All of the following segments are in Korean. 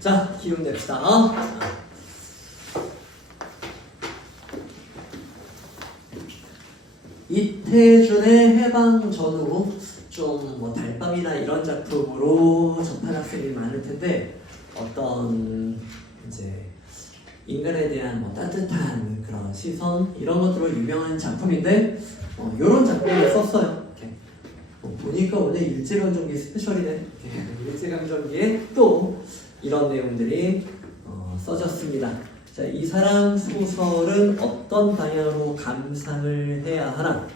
자, 기운 냅시다. 이태준의 해방 전후 좀 뭐 달밤이나 이런 작품으로 접한 학생이 많을 텐데 어떤 이제 인간에 대한 뭐 따뜻한 그런 시선 이런 것들로 유명한 작품인데 이런 작품을 썼어요. 이렇게. 보니까 오늘 일제강점기 스페셜이네. 일제강점기에 또 이런 내용들이 써졌습니다. 자, 이 사람 소설은 어떤 방향으로 감상을 해야 하나?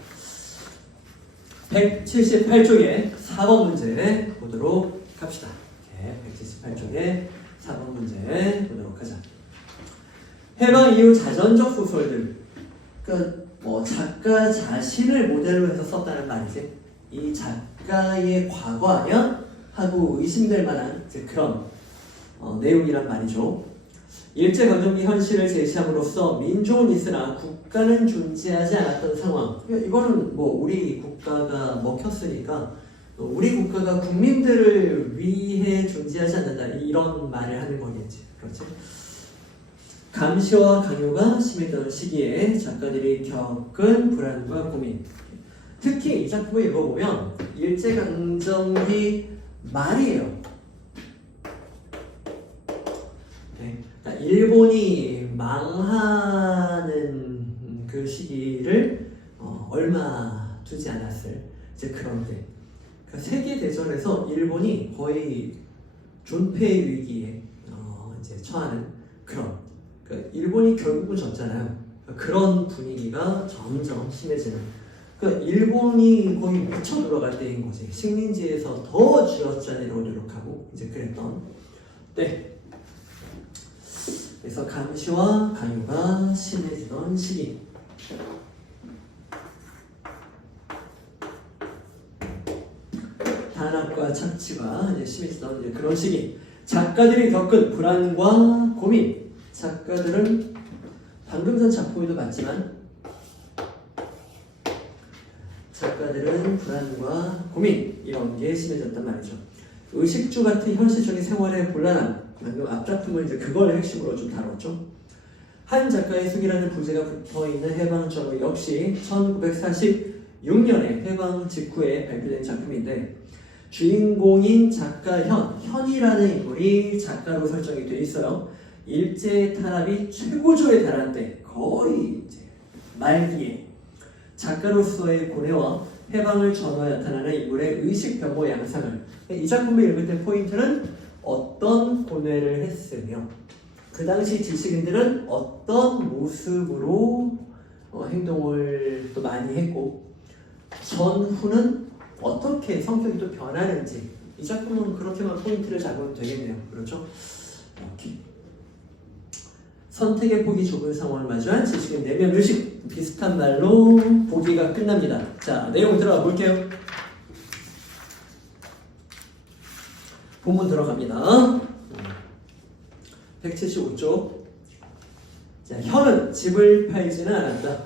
178쪽에 4번 문제 보도록 합시다. 178쪽에 4번 문제 보도록 하자. 해방 이후 자전적 소설들, 그러니까 뭐 작가 자신을 모델로 해서 썼다는 말이지. 이 작가의 과거 아니야? 하고 의심될 만한 그런 내용이란 말이죠. 일제강점기 현실을 제시함으로써 민족은 있으나 국가는 존재하지 않았던 상황. 이거는 뭐 우리 국가가 먹혔으니까 우리 국가가 국민들을 위해 존재하지 않는다 이런 말을 하는 거겠지. 그렇지? 감시와 강요가 심했던 시기에 작가들이 겪은 불안과 고민. 특히 이 작품을 읽어보면 일제강점기 말이에요. 일본이 망하는 그 시기를 얼마 두지 않았을 이제 그런데 세계 대전에서 일본이 거의 존폐 위기에 이제 처하는 그런 일본이 결국은 졌잖아요. 그런 분위기가 점점 심해지는. 일본이 거의 미쳐 돌아갈 때인 거지. 식민지에서 더 쥐어짜내려고 노력하고 이제 그랬던 때. 그래서 감시와 강요가 심해지던 시기. 탄압과 착취가 이제 심해지던 이제 그런 시기. 작가들이 겪은 불안과 고민. 작가들은 방금 전 작품에도 봤지만 작가들은 불안과 고민 이런 게 심해졌단 말이죠. 의식주 같은 현실적인 생활의 곤란함. 방금 앞작품은 이제 그걸 핵심으로 좀 다뤘죠. 한 작가의 숙이라는 부제가 붙어있는 해방전후 역시 1946년에 해방 직후에 발표된 작품인데 주인공인 작가 현이라는 인물이 작가로 설정이 돼 있어요. 일제 탄압이 최고조에 달한 때 거의 이제 말기에 작가로서의 고뇌와 해방을 전후에 나타나는 인물의 의식 변모 양상을 이 작품을 읽을 때 포인트는 어떤 고뇌를 했으며 그 당시 지식인들은 어떤 모습으로 행동을 또 많이 했고 전후는 어떻게 성격이 또 변하는지 이 작품은 그렇게만 포인트를 잡으면 되겠네요. 그렇죠? 이렇게. 선택의 폭이 좁은 상황을 마주한 지식인 내면 의식 비슷한 말로 보기가 끝납니다. 자, 내용 들어가 볼게요. 본문 들어갑니다. 175쪽. 자, 현은 집을 팔지는 않았다.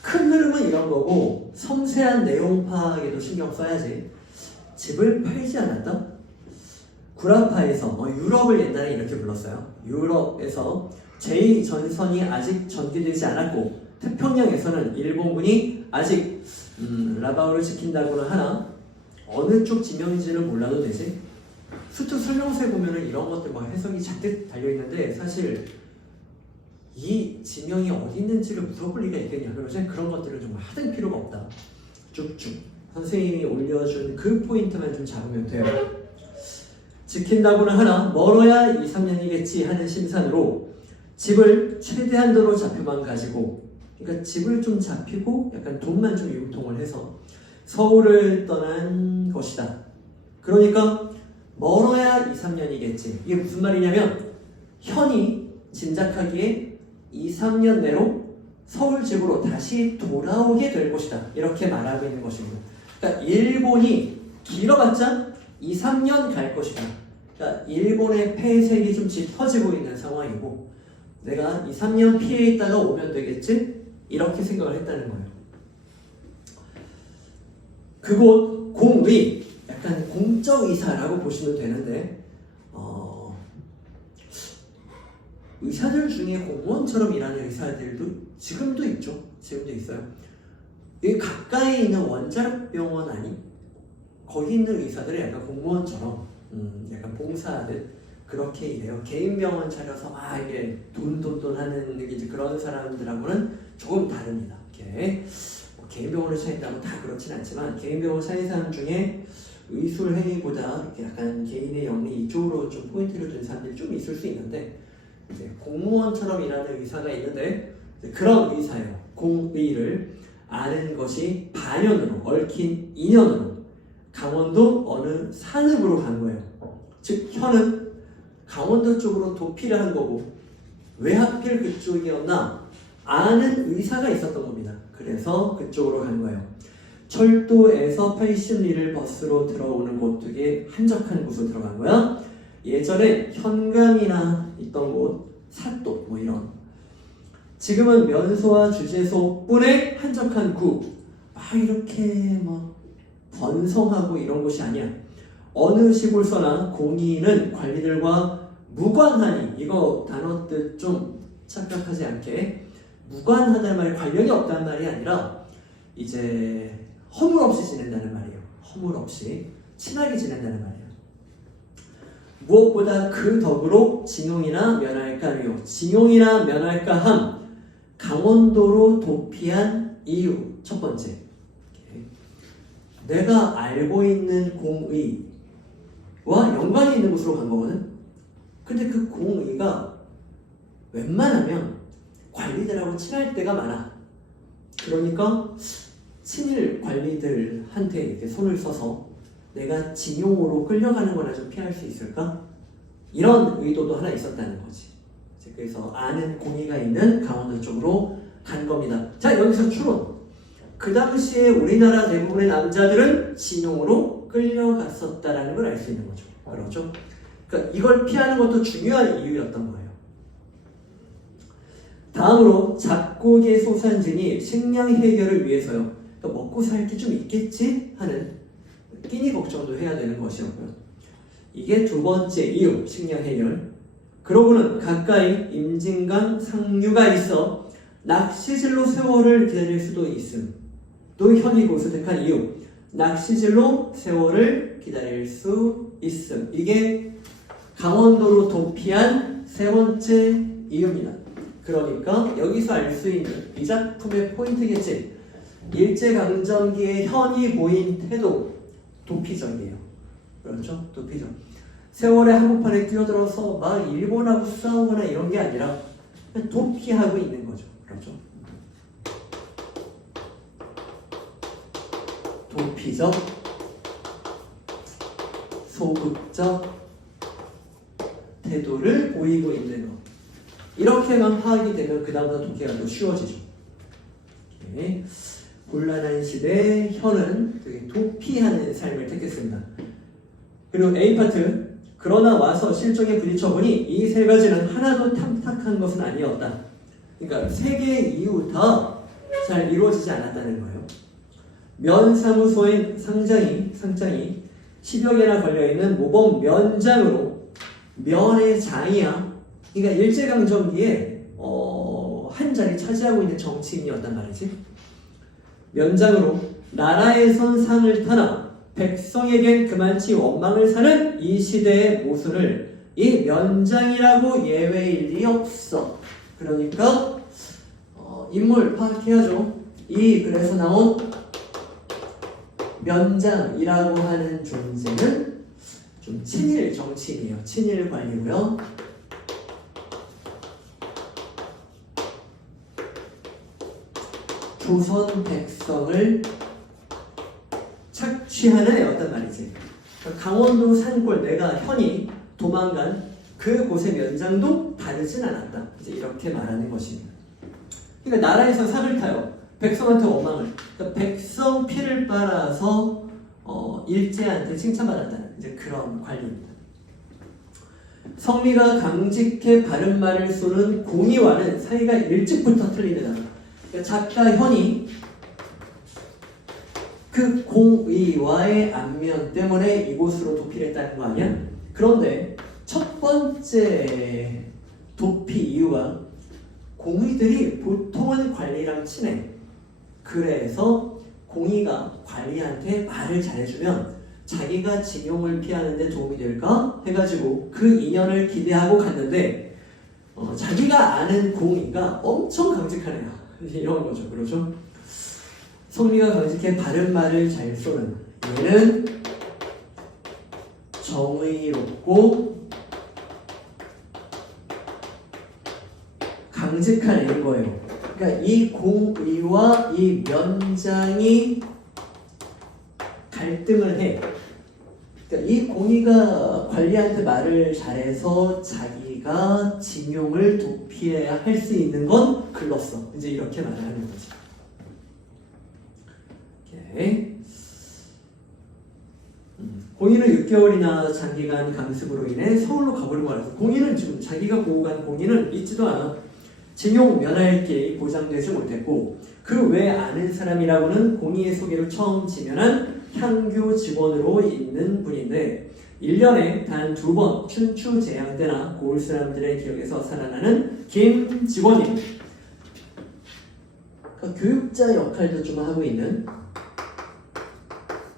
큰 흐름은 이런 거고 섬세한 내용 파악에도 신경 써야지. 집을 팔지 않았다? 구라파에서 유럽을 옛날에 이렇게 불렀어요. 유럽에서 제2전선이 아직 전개되지 않았고 태평양에서는 일본군이 아직 라바오를 지킨다고는 하나 어느 쪽 지명인지는 몰라도 되지. 수트 설명서에 보면은 이런 것들 막 해석이 잔뜩 달려있는데 사실 이 지명이 어디 있는지를 물어볼 리가 있겠냐. 그래서 그런 것들을 좀 하등 필요가 없다. 쭉쭉 선생님이 올려준 그 포인트만 좀 잡으면 돼요. 지킨다고는 하나 멀어야 2, 3년이겠지 하는 심산으로 집을 최대한도로 잡혀만 가지고 그러니까 집을 좀 잡히고 약간 돈만 좀 융통을 해서 서울을 떠난 것이다. 그러니까 멀어야 2, 3년이겠지. 이게 무슨 말이냐면 현이 짐작하기에 2, 3년 내로 서울 집으로 다시 돌아오게 될 것이다. 이렇게 말하고 있는 것입니다. 그러니까 일본이 길어봤자 2, 3년 갈 것이다. 그러니까 일본의 폐색이 좀 짙어지고 있는 상황이고 내가 2, 3년 피해 있다가 오면 되겠지? 이렇게 생각을 했다는 거예요. 그곳 공의, 약간 공적 이사라고 보시면 되는데 의사들 중에 공무원처럼 일하는 의사들도 지금도 있죠. 지금도 있어요. 여기 가까이 있는 원자력병원 아니? 거기 있는 의사들은 약간 공무원처럼 약간 봉사들 그렇게 일해요. 개인 병원 차려서 막 이게 돈 하는 이제 그런 사람들하고는 조금 다릅니다. 이렇게 뭐 개인 병원을 차린다고 다 그렇진 않지만 개인 병원 차린 사람 중에 의술행위보다 이렇게 약간 개인의 영리 이쪽으로 좀 포인트를 둔 사람들이 좀 있을 수 있는데 이제 공무원처럼 일하는 의사가 있는데 그런 의사예요. 공의를 아는 것이 반연으로 얽힌 인연으로 강원도 어느 산읍으로 간 거예요. 즉 현은 강원도 쪽으로 도피를 한 거고 왜 하필 그쪽이었나? 아는 의사가 있었던 겁니다. 그래서 그쪽으로 간 거예요. 철도에서 80리를 버스로 들어오는 곳 되게 한적한 곳으로 들어간 거야. 예전에 현감이나 있던 곳, 사또 뭐 이런 지금은 면소와 주재소뿐의 한적한 구 막 이렇게 막 번성하고 이런 곳이 아니야. 어느 시골서나 공인은 관리들과 무관하니 이거 단어 뜻 좀 착각하지 않게 무관하다는 말이 관련이 없다는 말이 아니라 이제 허물 없이 지낸다는 말이에요. 허물 없이 친하게 지낸다는 말이에요. 무엇보다 그 덕으로 징용이나 면할까요. 징용이나 면할까함 강원도로 도피한 이유 첫 번째 내가 알고 있는 공의와 연관이 있는 곳으로 간 거거든. 근데 그 공의가 웬만하면 관리들하고 친할 때가 많아. 그러니까 친일 관리들한테 이렇게 손을 써서 내가 징용으로 끌려가는 거나 좀 피할 수 있을까? 이런 의도도 하나 있었다는 거지. 그래서 아는 공의가 있는 강원도 쪽으로 간 겁니다. 자, 여기서 추론. 그 당시에 우리나라 대부분의 남자들은 징용으로 끌려갔었다라는 걸 알 수 있는 거죠. 그렇죠? 그러니까 이걸 피하는 것도 중요한 이유였던 거예요. 다음으로 작곡의 소산진이 식량 해결을 위해서요. 그러니까 먹고 살 게 좀 있겠지 하는 끼니 걱정도 해야 되는 것이었고요. 이게 두 번째 이유, 식량 해결. 그러고는 가까이 임진강 상류가 있어 낚시질로 세월을 기다릴 수도 있음. 또 현이 곳을 택한 이유, 낚시질로 세월을 기다릴 수 있음. 이게 강원도로 도피한 세 번째 이유입니다. 그러니까 여기서 알 수 있는 이 작품의 포인트겠지. 일제강점기의 현이 보인 태도, 도피적이에요. 그렇죠? 도피적. 세월의 한복판에 뛰어들어서 막 일본하고 싸우거나 이런 게 아니라 그냥 도피하고 있는 거죠. 그렇죠? 도피적, 소극적 태도를 보이고 있는 것. 이렇게만 파악이 되면 그 다음부터 독해가 더 쉬워지죠. 오케이. 곤란한 시대에 현은 되게 도피하는 삶을 택했습니다. 그리고 A파트, 그러나 와서 실정에 부딪혀보니 이 세 가지는 하나도 탐탁한 것은 아니었다. 그러니까 세 개의 이유 다 잘 이루어지지 않았다는 거예요. 면사무소인 상장이 10여 개나 걸려있는 모범 면장으로 면의 장이야. 그러니까 일제강점기에 한 자리 차지하고 있는 정치인이었단 말이지. 면장으로 나라에선 상을 타나 백성에겐 그만치 원망을 사는 이 시대의 모순을 이 면장이라고 예외일 리 없어. 그러니까 인물 파악해야죠. 그래서 나온 면장이라고 하는 존재는 좀 친일 정치인이에요. 친일 관리고요. 조선 백성을 착취하는 애였단 말이지. 그러니까 강원도 산골 내가 현이 도망간 그곳의 면장도 다르진 않았다. 이제 이렇게 말하는 것입니다. 그러니까 나라에서 상을 타요. 백성한테 원망을. 그러니까 백성 피를 빨아서 일제한테 칭찬받았다는 이제 그런 관리입니다. 성미가 강직해 바른 말을 쏘는 공의와는 사이가 일찍부터 틀리다. 그러니까 작가 현이 그 공의와의 안면 때문에 이곳으로 도피를 했다는 거 아니야? 그런데 첫 번째 도피 이유가 공의들이 보통은 관리랑 친해. 그래서 공의가 관리한테 말을 잘해주면 자기가 징용을 피하는데 도움이 될까 해가지고 그 인연을 기대하고 갔는데 자기가 아는 공의가 엄청 강직하네요. 이런 거죠. 그렇죠? 성미가 강직해 바른 말을 잘 쏘는 얘는 정의롭고 강직한 애인 거예요. 그러니까 이 공의와 이 면장이 갈등을 해. 그러니까 이 공의가 관리한테 말을 잘해서 자기가 징용을 도피해야 할 수 있는 건 글렀어. 이제 이렇게 말을 하는 거지. 오케이. 공의는 6개월이나 장기간 강습으로 인해 서울로 가버린 거라서 공의는 지금 자기가 보고 간 공의는 있지도 않아. 징용 면할 길이 보장되지 못했고 그 외 아는 사람이라고는 공의의 소개로 처음 지면한 향교 직원으로 있는 분인데 1년에 단 2번 춘추 재양 때나 고을 사람들의 기억에서 살아나는 김 직원님. 그러니까 교육자 역할도 좀 하고 있는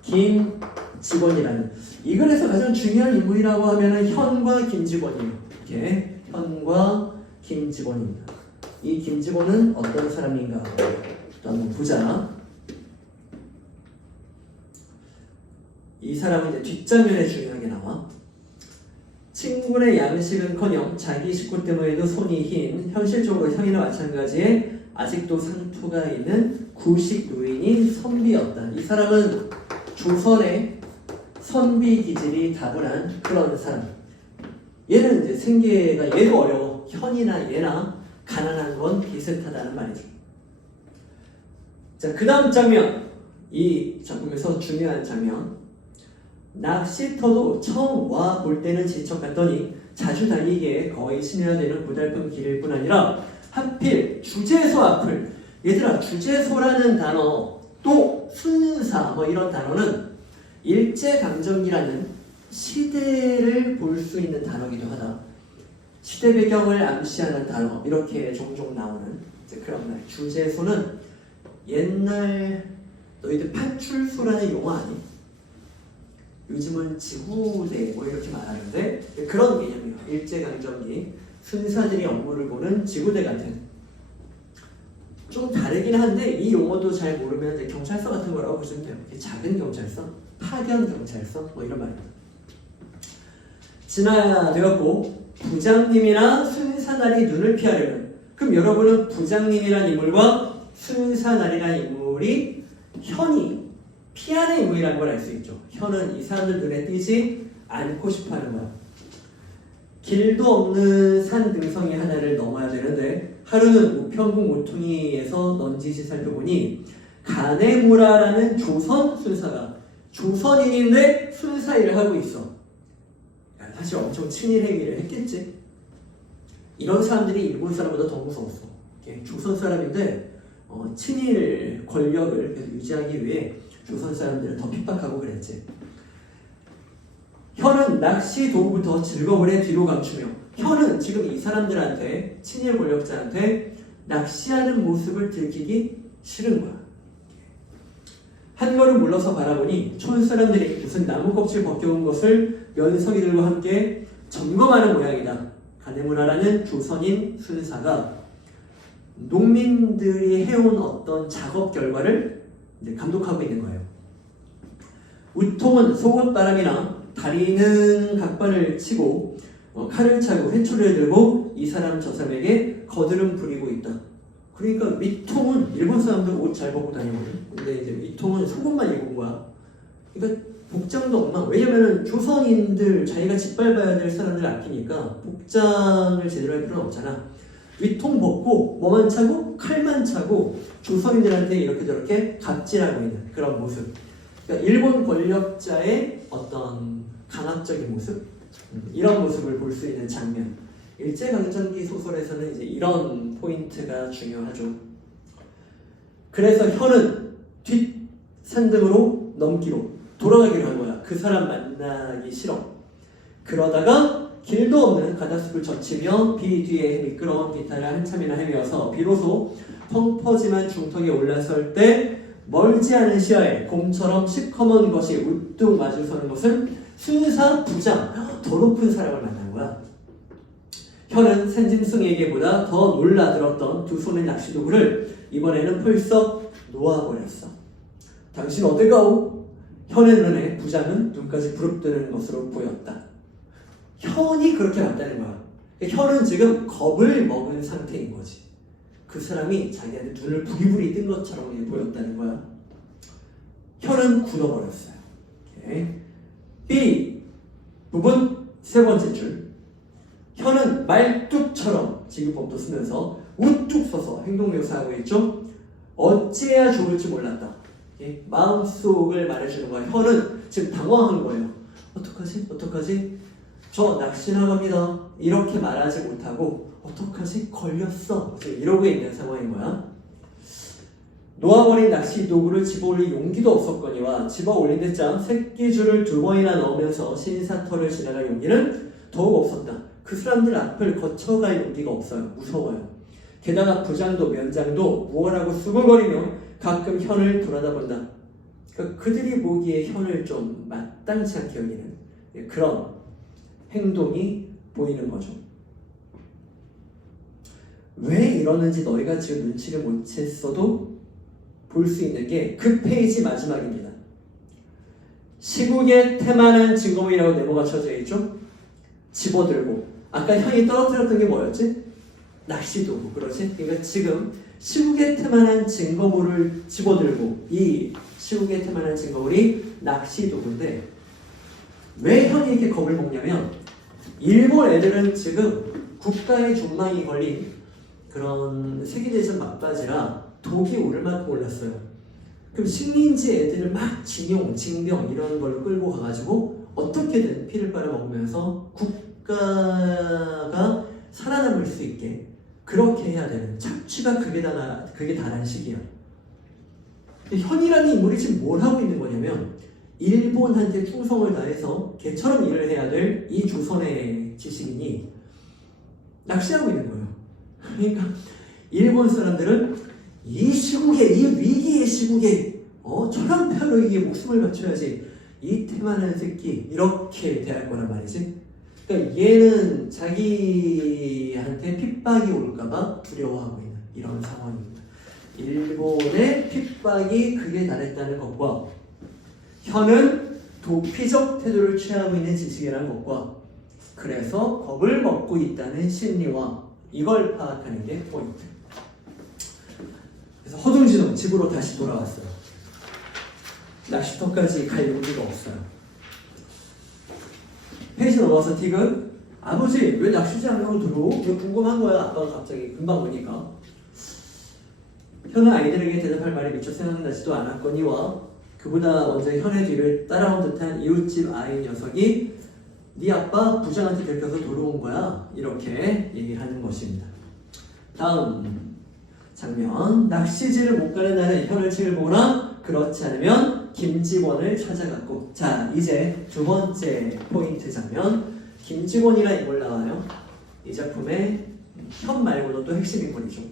김 직원이라는 이 글에서 가장 중요한 인물이라고 하면은 현과 김직원이에요. 이렇게 현과 김직원입니다. 이 김직원은 어떤 사람인가? 또 한번 보자. 이 사람은 이제 뒷장면에 중요하게 나와. 친구의 양식은커녕 자기 식구 때문에도 손이 흰 현실적으로 형이나 마찬가지에 아직도 상투가 있는 구식 노인인 선비였다. 이 사람은 조선의 선비 기질이 다분한 그런 사람. 얘는 이제 생계가 얘도 어려워. 현이나 얘나 가난한 건 비슷하다는 말이죠. 자, 그 다음 장면. 이 작품에서 중요한 장면. 낚시터도 처음 와 볼 때는 질척 같더니 자주 달리기에 거의 신뢰가 되는 고달픈 길일 뿐 아니라 하필 주제소 앞을 얘들아 주제소라는 단어 또 순사 뭐 이런 단어는 일제강점기라는 시대를 볼 수 있는 단어이기도 하다. 시대 배경을 암시하는 단어 이렇게 종종 나오는 그런 말. 주제소는 옛날 너희들 판출소라는 용어 아니? 요즘은 지구대 뭐 이렇게 말하는데 그런 개념이에요. 일제강점기 순사들이 업무를 보는 지구대 같은. 좀 다르긴 한데 이 용어도 잘 모르면 이제 경찰서 같은 거라고 보시면 돼요. 작은 경찰서, 파견 경찰서 뭐 이런 말입니다. 지나되었고 부장님이나 순사날이 눈을 피하려면 그럼 여러분은 부장님이란 인물과 순사날이란 인물이 현이 피하는 인물이라는 걸 알 수 있죠. 현은 이 사람들 눈에 띄지 않고 싶어하는 거야. 길도 없는 산 등성이 하나를 넘어야 되는데 하루는 우평국 모퉁이에서 넌지시 살펴보니 가네무라라는 조선 순사가 조선인인데 순사 일을 하고 있어. 사실 엄청 친일 행위를 했겠지. 이런 사람들이 일본 사람보다 더 무서웠어. 조선 사람인데 친일 권력을 계속 유지하기 위해 조선 사람들을 더 핍박하고 그랬지. 현은 낚시 도구부터 즐거움을 뒤로 감추며 현은 지금 이 사람들한테 친일 권력자한테 낚시하는 모습을 들키기 싫은 거야. 한 걸음 물러서 바라보니 촌 사람들이 무슨 나무 껍질 벗겨온 것을 연석이들과 함께 점검하는 모양이다. 가네무라라는 조선인 순사가 농민들이 해온 어떤 작업 결과를 이제 감독하고 있는 거예요. 우통은 속옷바람이나 다리는 각반을 치고 칼을 차고 회초리를 들고 이 사람 저 사람에게 거드름 부리고 있다. 그러니까 위통은 일본 사람들 옷 잘 벗고 다니거든. 근데 이제 위통은 속옷만 입은 거야. 그러니까 복장도 엉망. 왜냐면은 조선인들 자기가 짓밟아야 될 사람들 아끼니까 복장을 제대로 할 필요는 없잖아. 위통 벗고 뭐만 차고 칼만 차고 조선인들한테 이렇게 저렇게 갑질하고 있는 그런 모습. 그러니까 일본 권력자의 어떤 강압적인 모습, 이런 모습을 볼 수 있는 장면. 일제강점기 소설에서는 이제 이런 포인트가 중요하죠. 그래서 현은 뒷 산등으로 넘기로 돌아가기로 한 거야. 그 사람 만나기 싫어. 그러다가 길도 없는 가다숲을 젖히며 비 뒤에 미끄러운 기타를 한참이나 헤매어서 비로소 펑퍼짐한 중턱에 올라설 때 멀지 않은 시야에 곰처럼 시커먼 것이 우뚝 마주서는 것은 순사 부장, 더 높은 사람을 만난 거야. 혀는 산짐승에게보다 더 놀라들었던 두 손의 낚시도구를 이번에는 펄썩 놓아버렸어. 당신 어딜가오? 현의 눈에 부장은 눈까지 부릅뜨는 것으로 보였다. 현이 그렇게 맞다는 거야. 현은 지금 겁을 먹은 상태인 거지. 그 사람이 자기한테 눈을 부리부리 뜬 것처럼 보였다는 거야. 현은 굳어버렸어요. 오케이. B 부분 세 번째 줄. 현은 말뚝처럼 지구법도 쓰면서 우뚝 서서 행동 묘사하고 있죠. 어찌해야 좋을지 몰랐다. 오케이? 마음속을 말해주는 거야. 현은 지금 당황한 거예요. 어떡하지? 어떡하지? 저 낚시 나갑니다. 이렇게 말하지 못하고 어떡하지? 걸렸어. 이러고 있는 상황인 거야. 놓아버린 낚시 도구를 집어올릴 용기도 없었거니와 집어올린 데짱 새끼줄을 2번이나 넣으면서 신사터를 지나갈 용기는 더욱 없었다. 그 사람들 앞을 거쳐갈 용기가 없어요. 무서워요. 게다가 부장도 면장도 무엇하고 수근거리며 가끔 현을 돌아다본다. 그러니까 그들이 보기에 현을 좀 마땅치 않게 여기는 그런 행동이 보이는 거죠. 왜 이러는지 너희가 지금 눈치를 못 챘어도 볼 수 있는 게 그 페이지 마지막입니다. 시국에 태만한 증거물이라고 네모가 쳐져 있죠? 집어들고 아까 현이 떨어뜨렸던 게 뭐였지? 낚시도구. 그렇지? 그러니까 지금 시국에 태만한 증거물을 집어들고 이 시국에 태만한 증거물이 낚시도구인데 왜 현이 이렇게 겁을 먹냐면 일본 애들은 지금 국가의 존망이 걸린 그런 세계대전 막바지라 독이 오를 만큼 올랐어요. 그럼 식민지 애들을 막 징용, 징병 이런 걸로 끌고 가가지고 어떻게든 피를 빨아먹으면서 국가가 살아남을 수 있게 그렇게 해야 되는 착취가 극에 달한 시기야. 현이라는 인물이 지금 뭘 하고 있는 거냐면 일본한테 충성을 다해서 개처럼 일을 해야 될 이 조선의 지식인이 낚시하고 있는 거예요. 그러니까 일본 사람들은 이 시국에, 이 위기의 시국에 저런 패러에게 목숨을 바쳐야지 이 태만한 새끼 이렇게 대할 거란 말이지. 그러니까 얘는 자기한테 핍박이 올까봐 두려워하고 있는 이런 상황입니다. 일본의 핍박이 극에 달했다는 것과 현은 도피적 태도를 취하고 있는 지식이라는 것과 그래서 겁을 먹고 있다는 심리와 이걸 파악하는 게 포인트. 그래서 허둥지둥 집으로 다시 돌아왔어요. 낚시터까지 갈 용기가 없어요. 페이지 넘어서 틱은 아버지 왜 낚시지 않으라고 들어? 왜 궁금한 거야? 아빠가 갑자기 금방 오니까. 현은 아이들에게 대답할 말이 미처 생각나지도 않았거니와 그보다 먼저 현의 뒤를 따라온 듯한 이웃집 아이 녀석이 네 아빠 부장한테 들켜서 돌아온 거야 이렇게 얘기하는 것입니다. 다음 장면. 낚시질을 못 가는 날은 현을 책을 보거나 그렇지 않으면 김직원을 찾아갔고. 자 이제 두 번째 포인트 장면. 김직원이라 인물 나와요. 이 작품의 현 말고도 또 핵심 인물이죠.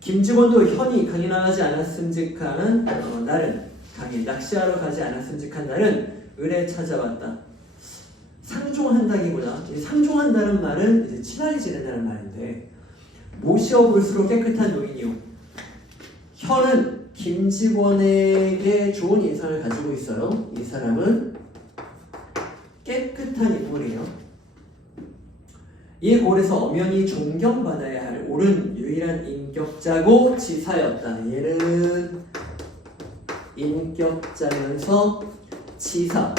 김직원도 현이 강연하지 않았음직한 날은 강의 낚시하러 가지 않았음직한 날은 을에 찾아왔다. 상종한다기보다 상종한다는 말은 이제 친하게 지낸다는 말인데 모시어 볼수록 깨끗한 노인이요. 현은 김직원에게 좋은 인상을 가지고 있어요. 이 사람은 깨끗한 인물이에요. 이 골에서 엄연히 존경받아야 할 옳은 유일한 인격자고 지사였다. 얘는 인격자면서 지사.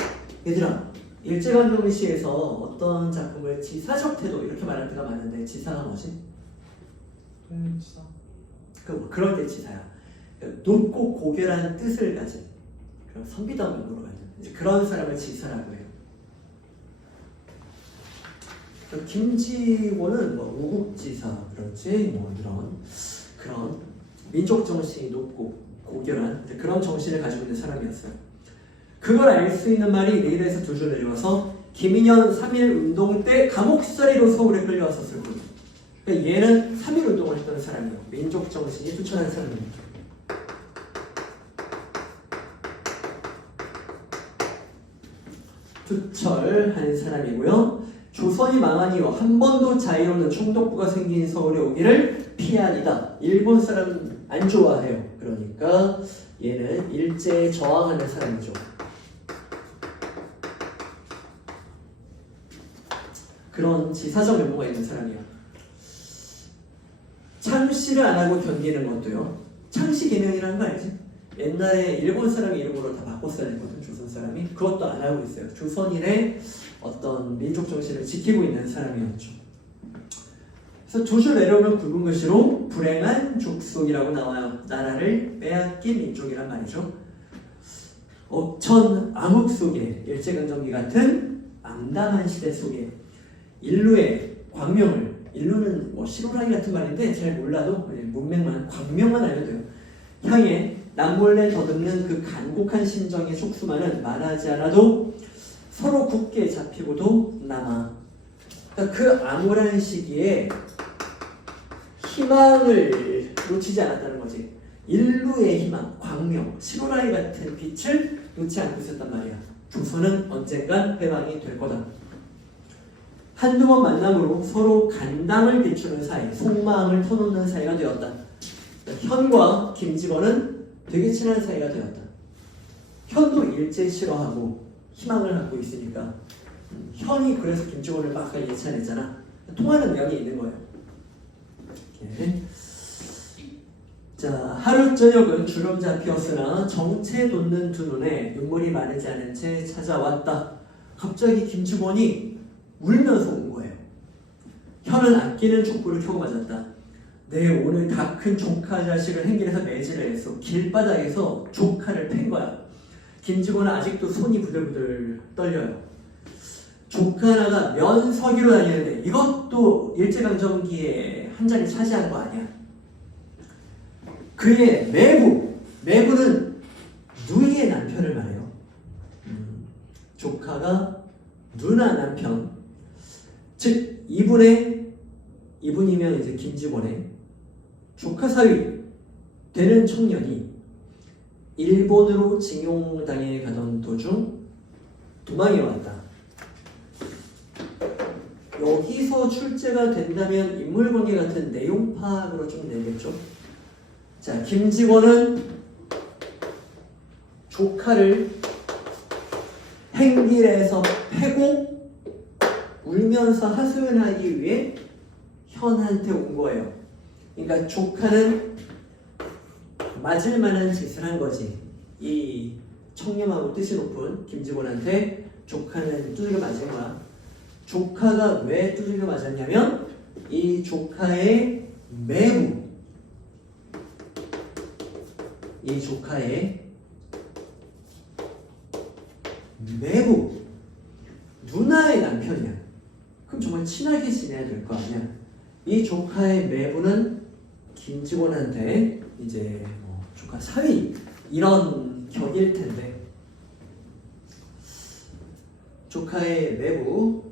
얘들아 일제강점기시에서 어떤 작품을 지사적 태도 이렇게 말할 때가 많은데 지사가 뭐지? 독립지사. 그럴 때 지사야. 높고 고결한 뜻을 가진 그런 선비다운 인물로 가진 이제 그런 사람을 지사라고 해요. 김직원은 뭐 우국지사 그렇지 뭐 이런 그런 민족 정신이 높고 고결한 그런 정신을 가지고 있는 사람이었어요. 그걸 알 수 있는 말이 내일에서 두 줄 내려와서 김인현 3.1 운동 때 감옥 시절로 서울에 끌려왔었을 뿐. 그러니까 얘는 3.1 운동을 했던 사람이에요. 민족 정신이 투철한 사람입니다. 투철한 사람이고요. 조선이 망한 이후 한 번도 자유롭는 총독부가 생긴 서울에 오기를 피하리다. 일본 사람 안 좋아해요. 그러니까 얘는 일제에 저항하는 사람이죠. 그런 지사적 면모가 있는 사람이야. 창씨를 안 하고 견디는 것도요. 창씨 개명이라는 거 알지? 옛날에 일본 사람이 이름으로 다 바꿨어야 했거든. 조선 사람이. 그것도 안 하고 있어요. 조선인의 어떤 민족 정신을 지키고 있는 사람이었죠. 그래서 두 줄 내려오면 굵은 글씨로 불행한 족속이라고 나와요. 나라를 빼앗긴 민족이란 말이죠. 억천 암흑 속에 일제강점기 같은 암담한 시대 속에 인류의 광명을, 인류는 뭐 시로라기 같은 말인데 잘 몰라도 문맥만 광명만 알면 돼요. 향해 남몰래 더듬는 그 간곡한 심정의 촉수만은 말하지 않아도 서로 굳게 잡히고도 남아. 그러니까 그 암울한 시기에 희망을 놓치지 않았다는 거지. 인류의 희망, 광명, 시로라기 같은 빛을 놓지 않고 있었단 말이야. 조선은 언젠간 회방이 될 거다. 한두 번 만남으로 서로 간담을 비추는 사이, 속마음을 터놓는 사이가 되었다. 현과 김직원은 되게 친한 사이가 되었다. 현도 일제 싫어하고 희망을 갖고 있으니까 현이 그래서 김직원을 막 예찬했잖아. 통하는 면이 있는 거예요. 이렇게. 자, 하루 저녁은 주름 잡혔으나 정체 돋는 두 눈에 눈물이 마르지 않은 채 찾아왔다. 갑자기 김직원이 울면서 온 거예요. 현은 아끼는 촛불을 켜고 맞았다. 내 오늘 다 큰 조카 자식을 행길에서 매질을 했어. 길바닥에서 조카를 팬 거야. 김직원은 아직도 손이 부들부들 떨려요. 조카 하나가 면서기로 다니는데 이것도 일제강점기에 한 자리 차지한 거 아니야. 그의 매부는 누이의 남편을 말해요. 조카가 누나 남편, 즉 이분이면 이제 김직원의 조카 사위 되는 청년이 일본으로 징용당해 가던 도중 도망해 왔다. 여기서 출제가 된다면 인물관계 같은 내용 파악으로 좀 되겠죠. 자, 김직원은 조카를 행길에서 패고 울면서 하소연하기 위해 현한테 온 거예요. 그러니까 조카는 맞을 만한 짓을 한 거지. 이 청렴하고 뜻이 높은 김직원한테 조카는 두들겨 맞은 거야. 조카가 왜 두들겨 맞았냐면 이 조카의 매부, 누나의 남편이야. 그럼 정말 친하게 지내야 될 거 아니야. 이 조카의 매부는 김직원한테 이제 조카 사위 이런 격일 텐데, 조카의 매부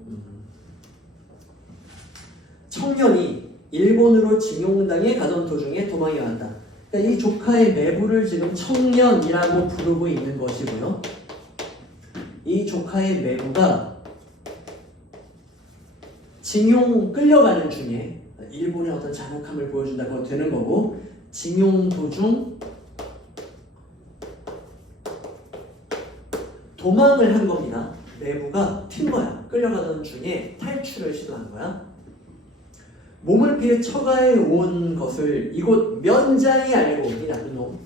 청년이 일본으로 징용당해 가던 도중에 도망해 왔다. 그러니까 이 조카의 매부를 지금 청년이라고 부르고 있는 것이고요. 이 조카의 매부가 징용 끌려가는 중에 일본의 어떤 잔혹함을 보여준다고 되는 거고, 징용 도중 도망을 한 겁니다. 매부가 튄 거야. 끌려가던 중에 탈출을 시도한 거야. 몸을 피해 처가에 온 것을 이곳 면장이 알고, 이 나쁜 놈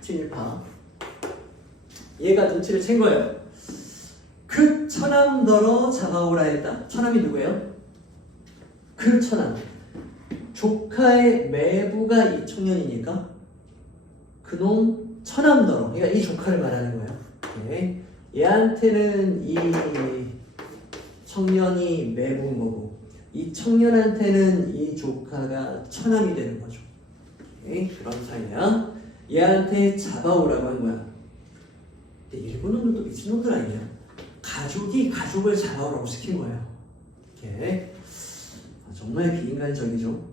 친일파, 얘가 눈치를 챈 거예요. 그 처남더러 잡아오라 했다. 처남이 누구예요? 그 처남, 조카의 매부가 이 청년이니까 그놈 처남더러, 그러니까 이 조카를 말하는 거예요. 네. 얘한테는 이 청년이 매부인 거고, 이 청년한테는 이 조카가 처남이 되는 거죠. 네. 그런 사이야. 얘한테 잡아오라고 한 거야. 근데 일본 놈들도 미친놈들 아니야. 가족이 가족을 잡아오라고 시킨 거예요. 이렇게 정말 비인간적이죠.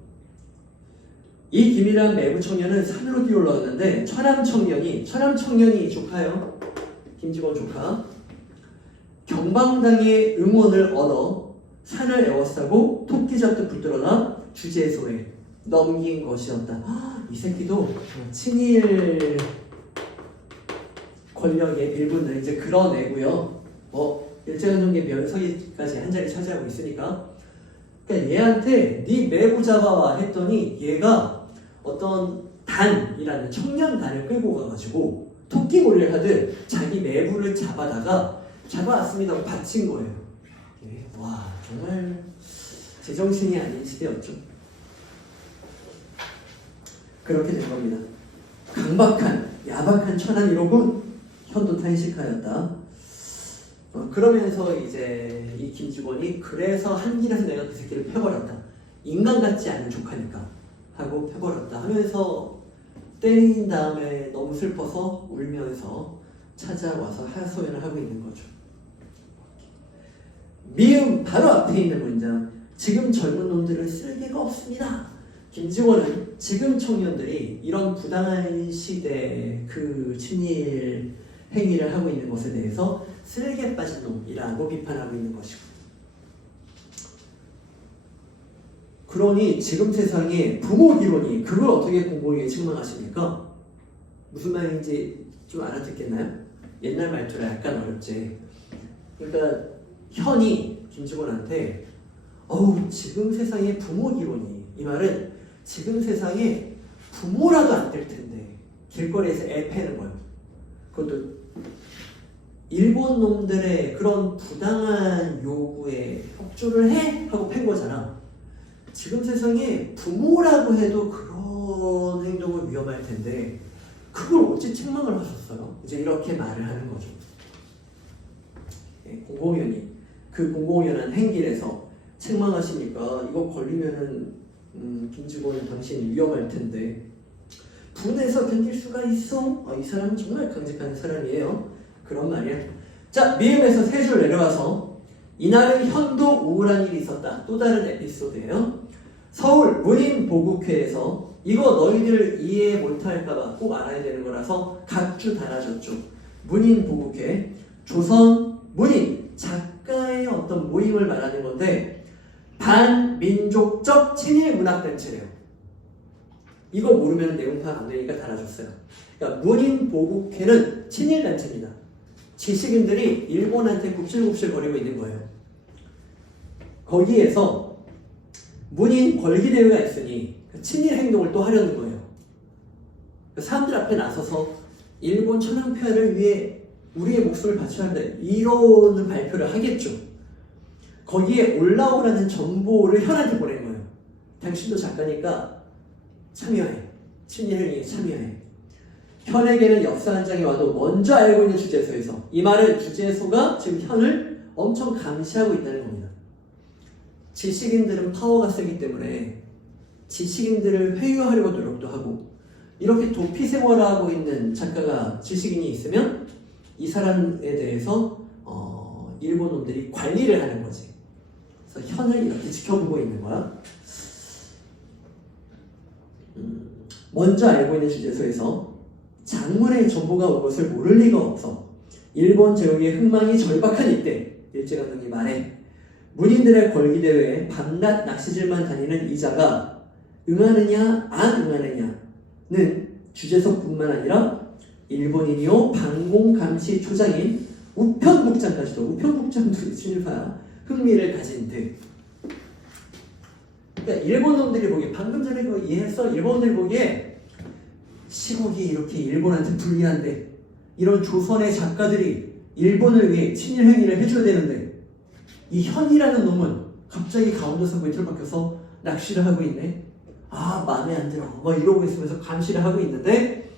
이 김이란 매부 청년은 산으로 뛰어 올라갔는데 천암 청년이 조카요. 김직원 조카. 경방당의 응원을 얻어 산을 에워싸고 토끼 잡듯 붙들어나 주재소에 넘긴 것이었다. 이 새끼도 친일 권력의 일부는 이제 그러내고요. 일제강점기 면서기까지 한 자리 차지하고 있으니까. 그러니까 얘한테 네 매부 잡아와 했더니 얘가 어떤 단이라는 청년단을 끌고 가가지고 토끼몰이를 하듯 자기 매부를 잡아왔습니다 하고 바친 거예요. 와, 정말 제정신이 아닌 시대였죠. 그렇게 된 겁니다. 강박한, 야박한 천안 1호군 현도 탄식하였다. 그러면서 이제 이 김직원이 그래서 한 길에서 내가 그 새끼를 패버렸다. 인간 같지 않은 조카니까 하고 패버렸다 하면서 때린 다음에 너무 슬퍼서 울면서 찾아와서 하소연을 하고 있는 거죠. 미음 바로 앞에 있는 문장. 지금 젊은 놈들은 쓸개가 없습니다. 김직원은 지금 청년들이 이런 부당한 시대 그 친일 행위를 하고 있는 것에 대해서 쓸개 빠진 놈이라고 비판하고 있는 것이고, 그러니 지금 세상에 부모 기론이 그걸 어떻게 공공에 책망하십니까? 무슨 말인지 좀 알아듣겠나요? 옛날 말투라 약간 어렵지. 그러니까 현이 김직원한테 지금 세상에 부모 기론이, 이 말은 지금 세상에 부모라도 안 될 텐데 길거리에서 애 패는 거예요. 그것도 일본 놈들의 그런 부당한 요구에 협조를 해? 하고 팬 거잖아. 지금 세상에 부모라고 해도 그런 행동은 위험할 텐데 그걸 어찌 책망을 하셨어요? 이제 이렇게 말을 하는 거죠. 공공연히 그 공공연한 행길에서 책망하시니까 이거 걸리면은 김직원 당신 위험할 텐데 분해서 견딜 수가 있어? 이 사람은 정말 강직한 사람이에요. 그런 말이야. 자, 미음에서 3줄 내려와서 이날은 현도 우울한 일이 있었다. 또 다른 에피소드예요. 서울 문인보국회에서 이거 너희들 이해 못할까봐 꼭 알아야 되는 거라서 각주 달아줬죠. 문인보국회, 조선 문인 작가의 어떤 모임을 말하는 건데 반민족적 친일 문학단체래요. 이거 모르면 내용 파악 안 되니까 달아줬어요. 그러니까 문인보국회는 친일단체입니다. 지식인들이 일본한테 굽실굽실 거리고 있는 거예요. 거기에서 문인 걸기대회가 있으니 친일 행동을 또 하려는 거예요. 사람들 앞에 나서서 일본 천황폐하를 위해 우리의 목숨을 바쳐야 한다 이러는 발표를 하겠죠. 거기에 올라오라는 정보를 현한테 보낸 거예요. 당신도 작가니까 참여해. 친일 행위에 참여해. 현에게는 역사 한 장이 와도 먼저 알고 있는 주재소에서, 이 말은 주재소가 지금 현을 엄청 감시하고 있다는 겁니다. 지식인들은 파워가 세기 때문에 지식인들을 회유하려고 노력도 하고, 이렇게 도피 생활하고 있는 작가가 지식인이 있으면 이 사람에 대해서 일본 놈들이 관리를 하는 거지. 그래서 현을 이렇게 지켜보고 있는 거야. 먼저 알고 있는 주재소에서 장문의 정보가 온 것을 모를 리가 없어 일본 제국의 흥망이 절박한 이때 일제강점기 말에 문인들의 걸기대회에 밤낮 낚시질만 다니는 이자가 응하느냐 안 응하느냐는 주재소뿐만 아니라 일본인이요 방공감시초장인 우편국장까지도, 우편국장도 친일파야, 흥미를 가진 듯. 그러니까 일본 놈들이 보기에, 방금 전에 그거 이해했어? 일본들 보기에 시국이 이렇게 일본한테 불리한데 이런 조선의 작가들이 일본을 위해 친일 행위를 해줘야 되는데 이 현이라는 놈은 갑자기 강원도에서 밑을 박혀서 낚시를 하고 있네. 마음에 안 들어. 이러고 있으면서 감시를 하고 있는데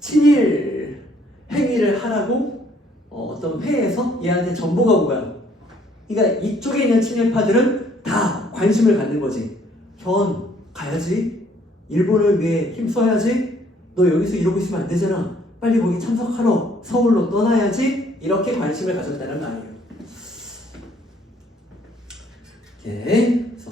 친일 행위를 하라고 어떤 회에서 얘한테 정보가 오가요. 그러니까 이쪽에 있는 친일파들은 다 관심을 갖는 거지. 현 가야지. 일본을 위해 힘써야지. 너 여기서 이러고 있으면 안 되잖아. 빨리 거기 참석하러 서울로 떠나야지. 이렇게 관심을 가졌다는 말이에요. 이렇게 그래서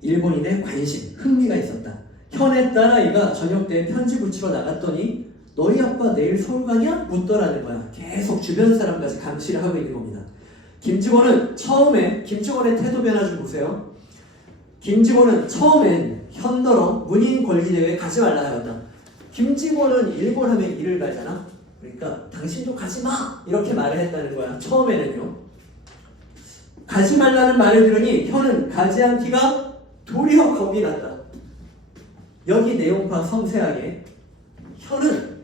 일본인의 관심, 흥미가 있었다. 현의 딸아이가 저녁 때 편지 붙이러 나갔더니 너희 아빠 내일 서울 가냐? 묻더라는 거야. 계속 주변 사람까지 감시를 하고 있는 겁니다. 김직원은 처음에 김직원의 태도 변화 좀 보세요. 김직원은 처음엔 현더러 문인 권리대회에 가지 말라 하였다. 김직원은 일본 하면 일을 가잖아. 그러니까 당신도 가지 마! 이렇게 말을 했다는 거야. 처음에는요. 가지 말라는 말을 들으니 현은 가지 않기가 도리어 겁이 났다. 여기 내용파 섬세하게 현은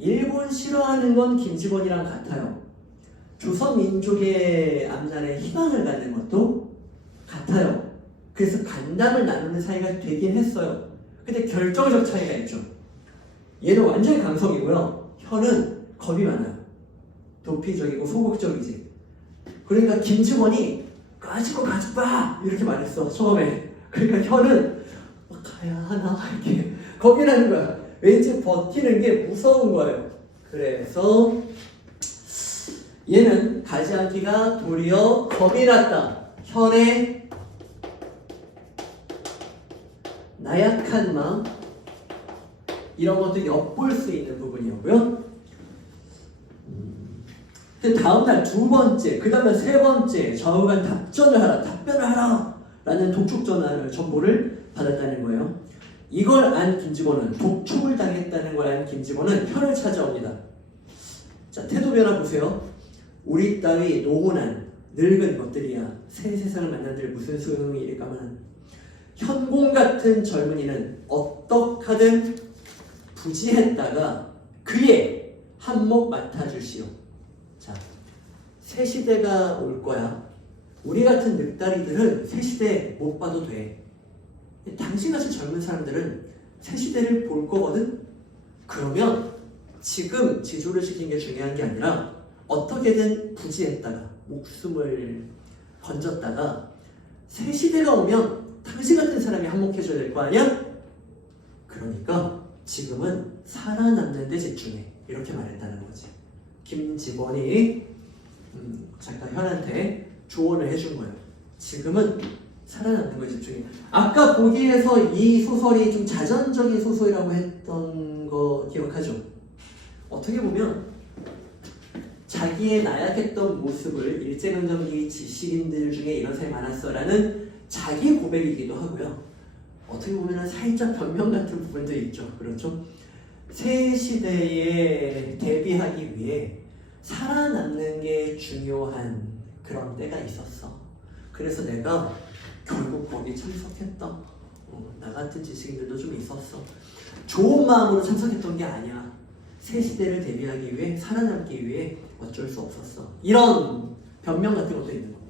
일본 싫어하는 건 김직원이랑 같아요. 조선 민족의 앞날에 희망을 갖는 것도 같아요. 그래서 간담을 나누는 사이가 되긴 했어요. 근데 결정적 차이가 있죠. 얘는 완전히 감성이고요. 현은 겁이 많아요. 도피적이고 소극적이지. 그러니까 김직원이 가지고 가지 마! 이렇게 말했어, 처음에. 그러니까 현은 가야 하나? 이렇게 겁이 나는 거야. 왠지 버티는 게 무서운 거예요. 그래서 얘는 가지 않기가 도리어 겁이 났다. 현의 나약한 마음, 이런 것도 엿볼 수 있는 부분이었고요. 다음날 두 번째, 그 다음에 세 번째 좌우간 답변을 하라 라는 독촉 전화를 정보를 받았다는 거예요. 이걸 안 김직원은, 독촉을 당했다는 걸 안 김직원은 현을 찾아옵니다. 자, 태도 변화 보세요. 우리 따위 노곤한 늙은 것들이야 새 세상을 만난들 무슨 소용이 일까만. 현공 같은 젊은이는 어떡하든 부지했다가 그의 한몫 맡아주시오. 자, 새 시대가 올 거야. 우리 같은 늙다리들은 새 시대 못 봐도 돼. 당신같이 젊은 사람들은 새 시대를 볼 거거든. 그러면 지금 지조를 시킨 게 중요한 게 아니라 어떻게든 부지했다가 목숨을 건졌다가 새 시대가 오면 당신 같은 사람이 한몫해줘야 될 거 아니야? 그러니까 지금은 살아남는 데 집중해. 이렇게 말했다는 거지. 김직원이 작가 현한테 조언을 해준 거예요. 지금은 살아남는 거에 집중해. 아까 보기에서 이 소설이 좀 자전적인 소설이라고 했던 거 기억하죠? 어떻게 보면 자기의 나약했던 모습을 일제강점기 지식인들 중에 이런 사람이 많았어라는 자기 고백이기도 하고요. 어떻게 보면 살짝 변명 같은 부분도 있죠. 그렇죠? 새 시대에 대비하기 위해 살아남는 게 중요한 그런 때가 있었어. 그래서 내가 결국 거기 참석했다. 나 같은 지식인들도 좀 있었어. 좋은 마음으로 참석했던 게 아니야. 새 시대를 대비하기 위해, 살아남기 위해 어쩔 수 없었어. 이런 변명 같은 것도 있는 겁니다.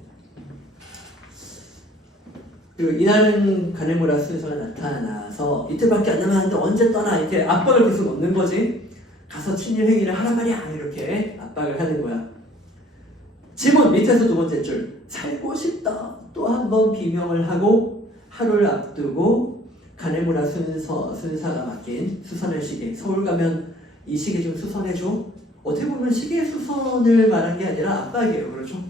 그리고 이날은 가네무라 순서가 나타나서 이틀밖에 안 남았는데 언제 떠나? 이렇게 압박을 계속 넣는 거지. 가서 친일 회의를 하란 말이야. 이렇게 압박을 하는 거야. 지문 밑에서 두 번째 줄. 살고 싶다. 또 한 번 비명을 하고 하루를 앞두고 가네무라 순사가 맡긴 수선할 시계. 서울 가면 이 시계 좀 수선해줘. 어떻게 보면 시계 수선을 말한 게 아니라 압박이에요. 그렇죠?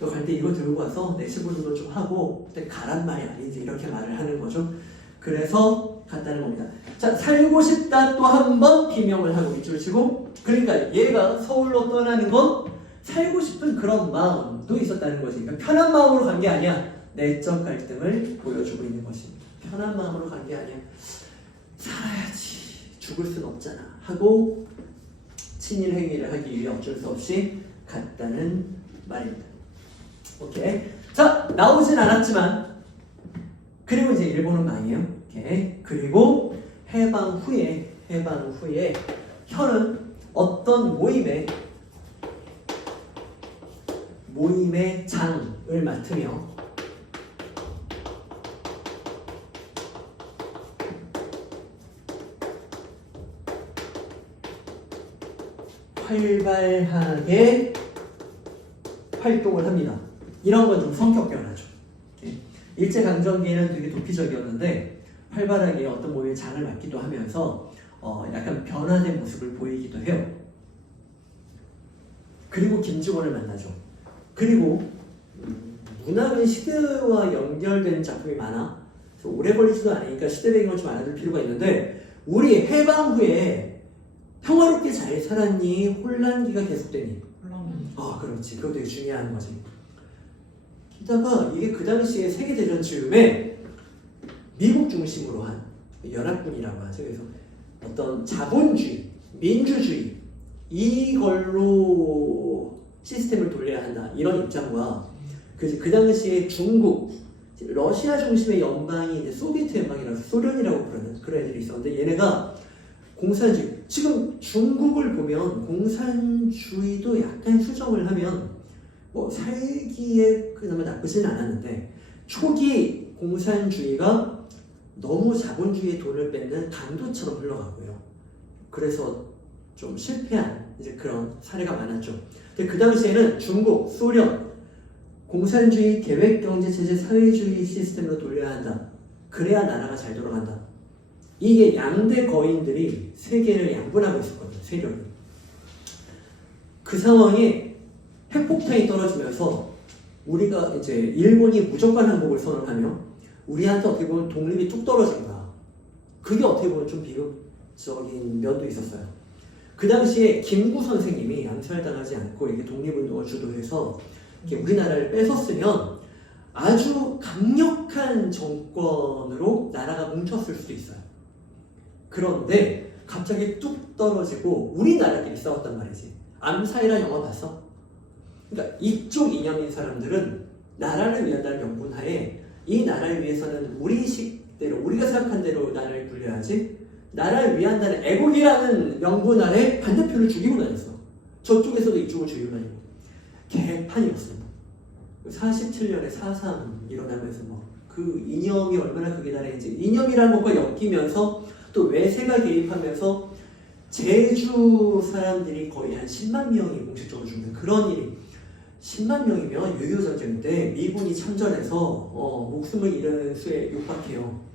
너 갈 때 이거 들고 와서 내 친구들도 좀 하고 그때 가란 말이 아니지. 이렇게 말을 하는 거죠. 그래서 갔다는 겁니다. 자, 살고 싶다 또 한 번 비명을 하고 밑줄 치고, 그러니까 얘가 서울로 떠나는 건 살고 싶은 그런 마음도 있었다는 거지. 그러니까 편한 마음으로 간 게 아니야. 내적 갈등을 보여주고 있는 것입니다. 편한 마음으로 간 게 아니야. 살아야지. 죽을 순 없잖아. 하고 친일 행위를 하기 위해 어쩔 수 없이 갔다는 말입니다. 오케이. 자, 나오진 않았지만 그리고 이제 일본은 망해요. 오케이. 그리고 해방 후에 현은 어떤 모임의 장을 맡으며 활발하게 활동을 합니다. 이런 건 좀 성격 변화죠. 일제강점기에는 되게 도피적이었는데 활발하게 어떤 모임의 장을 맡기도 하면서 약간 변화된 모습을 보이기도 해요. 그리고 김직원을 만나죠. 그리고 문학은 시대와 연결된 작품이 많아. 그래서 오래 걸리지도 않으니까 시대 배경을 좀 알아둘 필요가 있는데 우리 해방 후에 평화롭게 잘 살았니? 혼란기가 계속되니? 혼란기. 아, 그렇지. 그거 되게 중요한 거지. 게다가 이게 그 당시에 세계대전 즈음에 미국 중심으로 한 연합군이라고 하죠. 그래서 어떤 자본주의, 민주주의 이걸로 시스템을 돌려야 한다. 이런 입장과 그 당시에 중국, 러시아 중심의 연방이 이제 소비에트 연방이라서 소련이라고 부르는 그런 애들이 있었는데 얘네가 공산주의. 지금 중국을 보면 공산주의도 약간 수정을 하면 뭐 살기에 그나마 나쁘지는 않았는데 초기 공산주의가 너무 자본주의의 돈을 뺏는 강도처럼 흘러가고요. 그래서 좀 실패한 이제 그런 사례가 많았죠. 근데 그 당시에는 중국, 소련 공산주의, 계획경제체제, 사회주의 시스템으로 돌려야 한다. 그래야 나라가 잘 돌아간다. 이게 양대 거인들이 세계를 양분하고 있었거든요. 세력이. 그 상황에 핵폭탄이 떨어지면서 우리가 이제 일본이 무조건 항복을 선언하며 우리한테 어떻게 보면 독립이 뚝 떨어진 거야. 그게 어떻게 보면 좀 비극적인 면도 있었어요. 그 당시에 김구 선생님이 암살당하지 않고 이게 독립운동을 주도해서 이렇게 우리나라를 뺏었으면 아주 강력한 정권으로 나라가 뭉쳤을 수도 있어요. 그런데 갑자기 뚝 떨어지고 우리나라끼리 싸웠단 말이지. 암살이라는 영화 봤어? 그러니까 이쪽 이념인 사람들은 나라를 위한다는 명분하에 이 나라를 위해서는 우리 식대로 우리가 생각한 대로 나라를 굴려야지 나라를 위한다는 애국이라는 명분 아래 반대표를 죽이고 다녔어. 저쪽에서도 이쪽을 죽이고 다니고 개판이었습니다. 47년에 4.3 일어나면서 뭐 그 이념이 얼마나 극에 달했는지 이념이라는 것과 엮이면서 또 외세가 개입하면서 제주 사람들이 거의 한 10만 명이 공식적으로 죽는 그런 일이 10만 명이면 6.25 전쟁 때 미군이 참전해서 목숨을 잃은 수에 육박해요.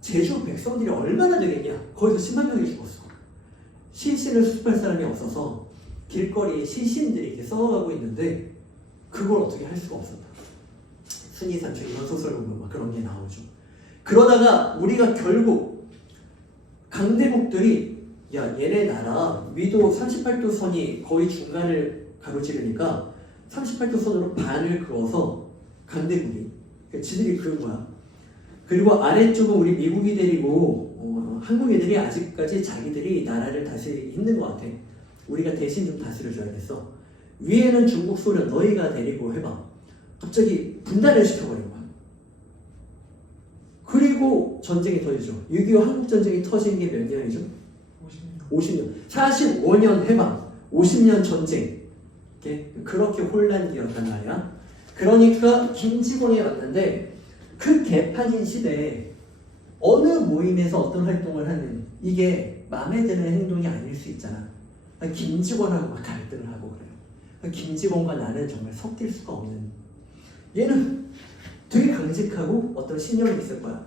제주 백성들이 얼마나 되겠냐? 거기서 10만 명이 죽었어. 시신을 수습할 사람이 없어서 길거리에 시신들이 이렇게 썩어가고 있는데 그걸 어떻게 할 수가 없었다. 순이산출 이런 소설 보면 막 그런 게 나오죠. 그러다가 우리가 결국 강대국들이 야 얘네 나라 위도 38도 선이 거의 중간을 가로지르니까 38도 선으로 반을 그어서 강대국이 그러니까 지들이 그런 거야. 그리고 아래쪽은 우리 미국이 데리고 한국인들이 아직까지 자기들이 나라를 다스리기 힘든 것 같아. 우리가 대신 좀 다스려줘야겠어. 위에는 중국, 소련 너희가 데리고 해봐. 갑자기 분단을 시켜버린 거야. 그리고 전쟁이 터지죠. 6.25 한국전쟁이 터진 게 몇 년이죠? 50년. 45년 해방, 50년 전쟁. 그렇게 혼란기였단 말이야. 그러니까 김지곤이 왔는데 그 개판인 시대에 어느 모임에서 어떤 활동을 하는 이게 마음에 드는 행동이 아닐 수 있잖아. 김지곤하고 막 갈등을 하고 그래요. 김지곤과 나는 정말 섞일 수가 없는. 얘는 되게 강직하고 어떤 신념이 있을 거야.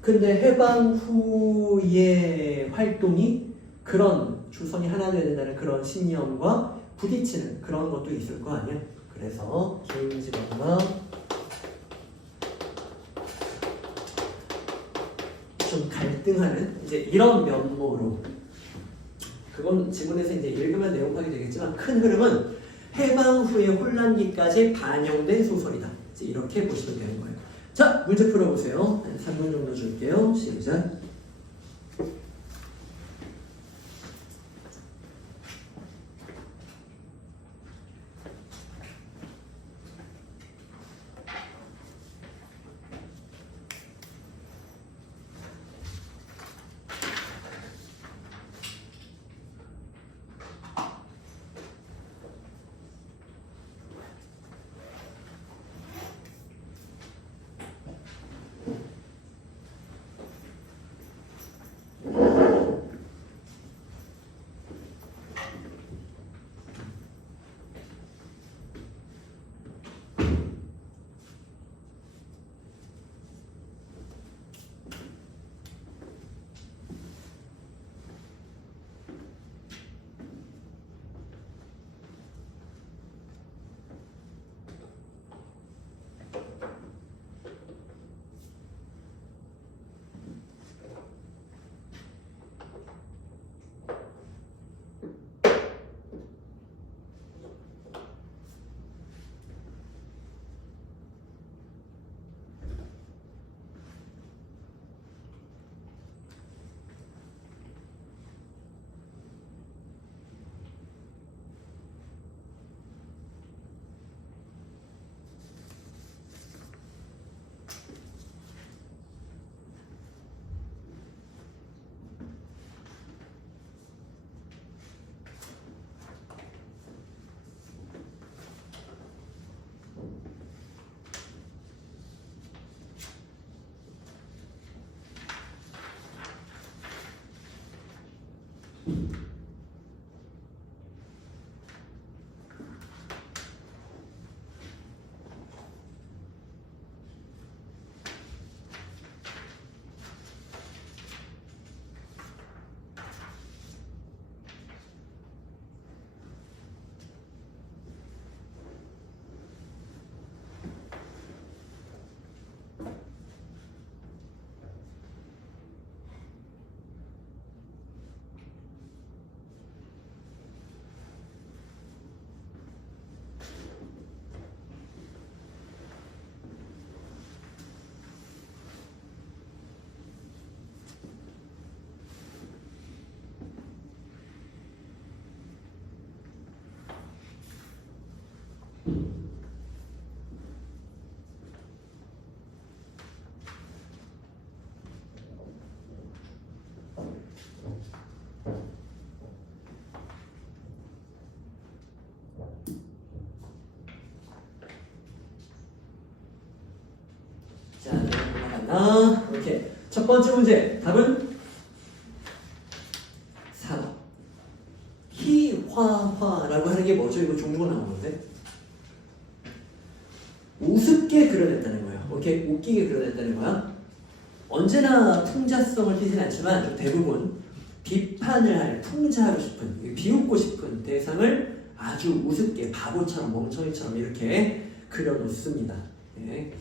근데 해방 후의 활동이 그런 조선이 하나 되야 된다는 그런 신념과 부딪히는 그런 것도 있을 거 아니야. 그래서 김지곤과 좀 갈등하는 이제 이런 면모로 그건 지문에서 이제 읽으면 내용 파악이 되겠지만 큰 흐름은 해방 후의 혼란기까지 반영된 소설이다. 이제 이렇게 보시면 되는 거예요. 자, 문제 풀어보세요. 한 3분 정도 줄게요. 시작. 되나? 오케이. 첫 번째 문제 답은 4번. 희화화라고 하는 게 뭐죠? 이거 종류가 나오는데 우습게 그려냈다는 거예요. 오케이, 웃기게 그려냈다는 거야. 언제나 풍자성을 띠진 않지만 좀 대부분 비판을 할, 풍자하고 싶은, 비웃고 싶은 대상을 아주 우습게 바보처럼 멍청이처럼 이렇게 그려놓습니다. 예.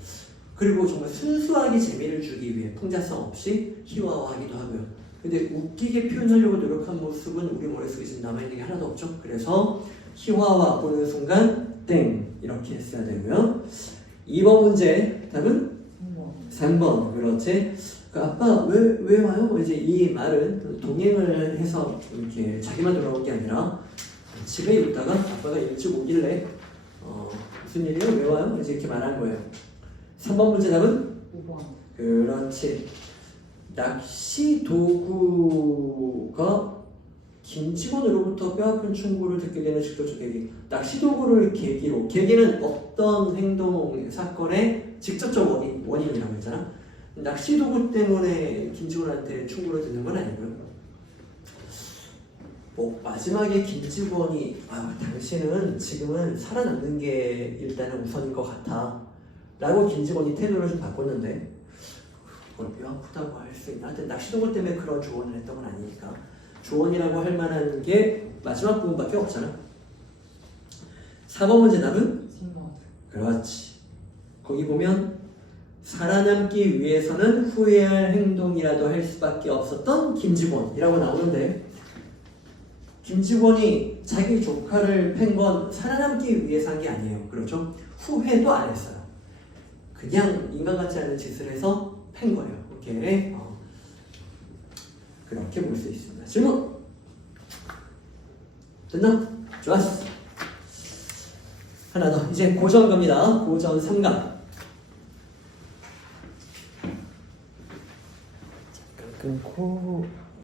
그리고 정말 순수하게 재미를 주기 위해 풍자성 없이 희화화하기도 하고요. 근데 웃기게 표현하려고 노력한 모습은 우리 머릿속에 지금 남아있는 게 하나도 없죠. 그래서 희화화 보는 순간 땡 이렇게 했어야 되고요. 2번 문제 답은 3번. 그렇지. 그 아빠 왜 와요? 이제 이 말은 동행을 해서 이렇게 자기만 돌아온 게 아니라 집에 있다가 아빠가 일찍 오길래 무슨 일이에요? 왜 와요? 이제 이렇게 말한 거예요. 3번 문제 답은 5번. 그렇지. 낚시 도구가 김직원으로부터 뼈아픈 충고를 듣게 되는 직접적 계기. 낚시 도구를 계기로, 계기는 어떤 행동, 사건의 직접적 원인이라고 했잖아. 낚시 도구 때문에 김직원한테 충고를 듣는 건 아니고요. 뭐 마지막에 김직원이 당신은 지금은 살아남는 게 일단은 우선인 것 같아 라고 김직원이 태도를 좀 바꿨는데 그걸 뼈 아프다고 할 수 있나? 하여튼 낚시 도구 때문에 그런 조언을 했던 건 아니니까 조언이라고 할 만한 게 마지막 부분밖에 없잖아. 4번 문제 답은? 3번. 그렇지. 거기 보면 살아남기 위해서는 후회할 행동이라도 할 수밖에 없었던 김직원이라고 나오는데 김직원이 자기 조카를 팬 건 살아남기 위해서 한 게 아니에요. 그렇죠? 후회도 안 했어요. 그냥 인간 같지 않은 짓을 해서 팬 거예요. 오케이. 그렇게 볼 수 있습니다. 질문! 됐나? 좋았어. 하나 더. 이제 고전 갑니다. 고전 3강. 잠깐 끊고